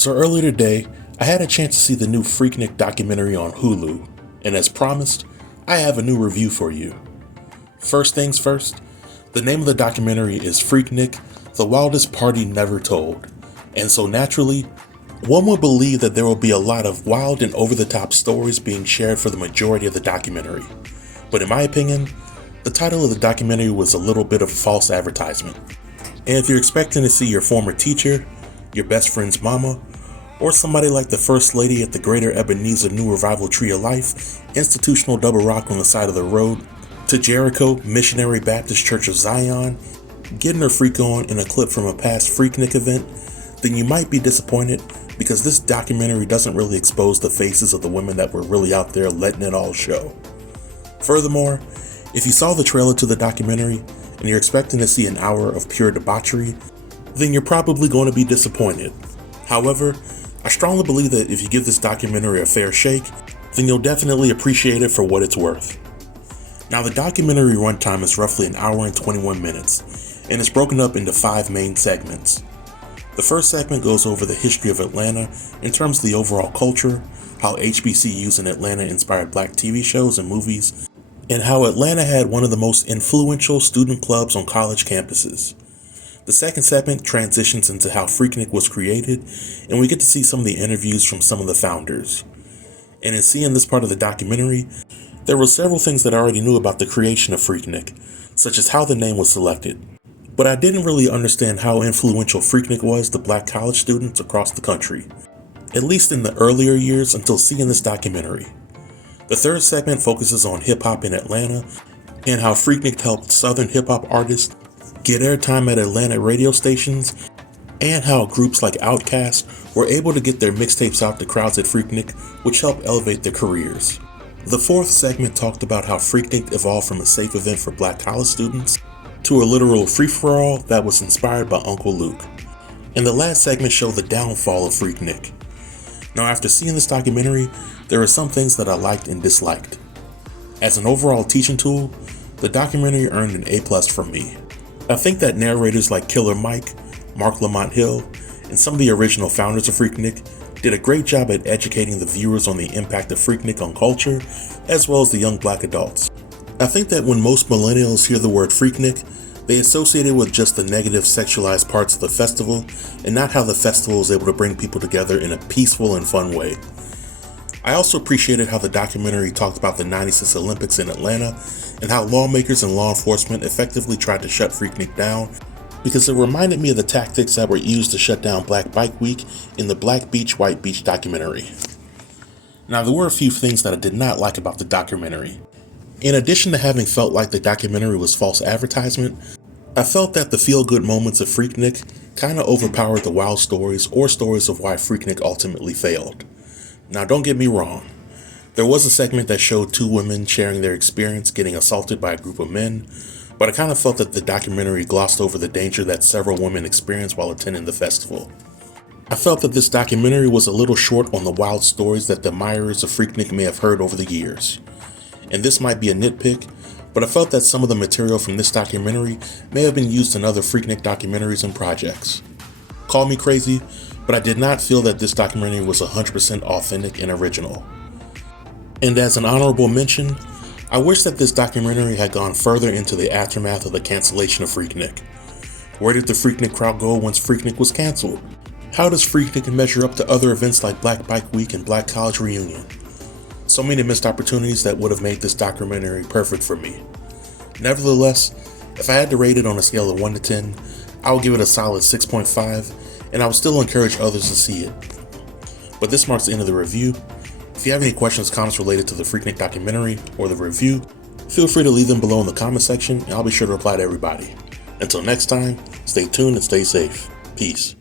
So earlier today, I had a chance to see the new Freaknik documentary on Hulu, and as promised, I have a new review for you. First things first, the name of the documentary is Freaknik, The Wildest Party Never Told, and so naturally, one would believe that there will be a lot of wild and over-the-top stories being shared for the majority of the documentary. But in my opinion, the title of the documentary was a little bit of false advertisement. And if you're expecting to see your former teacher, your best friend's mama, or somebody like the First Lady at the Greater Ebenezer New Revival Tree of Life, institutional double rock on the side of the road, to Jericho Missionary Baptist Church of Zion, getting her freak on in a clip from a past Freaknik event, then you might be disappointed because this documentary doesn't really expose the faces of the women that were really out there letting it all show. Furthermore, if you saw the trailer to the documentary and you're expecting to see an hour of pure debauchery, then you're probably going to be disappointed. However, I strongly believe that if you give this documentary a fair shake, then you'll definitely appreciate it for what it's worth. Now, the documentary runtime is roughly an hour and 21 minutes, and it's broken up into 5 main segments. The first segment goes over the history of Atlanta in terms of the overall culture, how HBCUs in Atlanta inspired black TV shows and movies, and how Atlanta had one of the most influential student clubs on college campuses. The second segment transitions into how Freaknik was created, and we get to see some of the interviews from some of the founders. And in seeing this part of the documentary, there were several things that I already knew about the creation of Freaknik, such as how the name was selected. But I didn't really understand how influential Freaknik was to black college students across the country, at least in the earlier years until seeing this documentary. The third segment focuses on hip-hop in Atlanta and how Freaknik helped southern hip-hop artists get airtime at Atlanta radio stations, and how groups like Outkast were able to get their mixtapes out to crowds at Freaknik, which helped elevate their careers. The fourth segment talked about how Freaknik evolved from a safe event for black college students to a literal free-for-all that was inspired by Uncle Luke. And the last segment showed the downfall of Freaknik. Now, after seeing this documentary, there are some things that I liked and disliked. As an overall teaching tool, the documentary earned an A+ from me. I think that narrators like Killer Mike, Mark Lamont Hill, and some of the original founders of Freaknik did a great job at educating the viewers on the impact of Freaknik on culture, as well as the young black adults. I think that when most millennials hear the word Freaknik, they associate it with just the negative sexualized parts of the festival and not how the festival is able to bring people together in a peaceful and fun way. I also appreciated how the documentary talked about the '96 Olympics in Atlanta and how lawmakers and law enforcement effectively tried to shut Freaknik down, because it reminded me of the tactics that were used to shut down Black Bike Week in the Black Beach, White Beach documentary. Now, there were a few things that I did not like about the documentary. In addition to having felt like the documentary was false advertisement, I felt that the feel-good moments of Freaknik kind of overpowered the wild stories or stories of why Freaknik ultimately failed. Now, don't get me wrong. There was a segment that showed 2 women sharing their experience getting assaulted by a group of men, but I kind of felt that the documentary glossed over the danger that several women experienced while attending the festival. I felt that this documentary was a little short on the wild stories that the admirers of Freaknik may have heard over the years. And this might be a nitpick, but I felt that some of the material from this documentary may have been used in other Freaknik documentaries and projects. Call me crazy, but I did not feel that this documentary was 100% authentic and original. And as an honorable mention, I wish that this documentary had gone further into the aftermath of the cancellation of Freaknik. Where did the Freaknik crowd go once Freaknik was canceled? How does Freaknik measure up to other events like Black Bike Week and Black College Reunion? So many missed opportunities that would have made this documentary perfect for me. Nevertheless, if I had to rate it on a scale of 1 to 10, I would give it a solid 6.5, and I would still encourage others to see it. But this marks the end of the review. If you have any questions or comments related to the Freaknik documentary or the review, feel free to leave them below in the comment section, and I'll be sure to reply to everybody. Until next time, stay tuned and stay safe. Peace.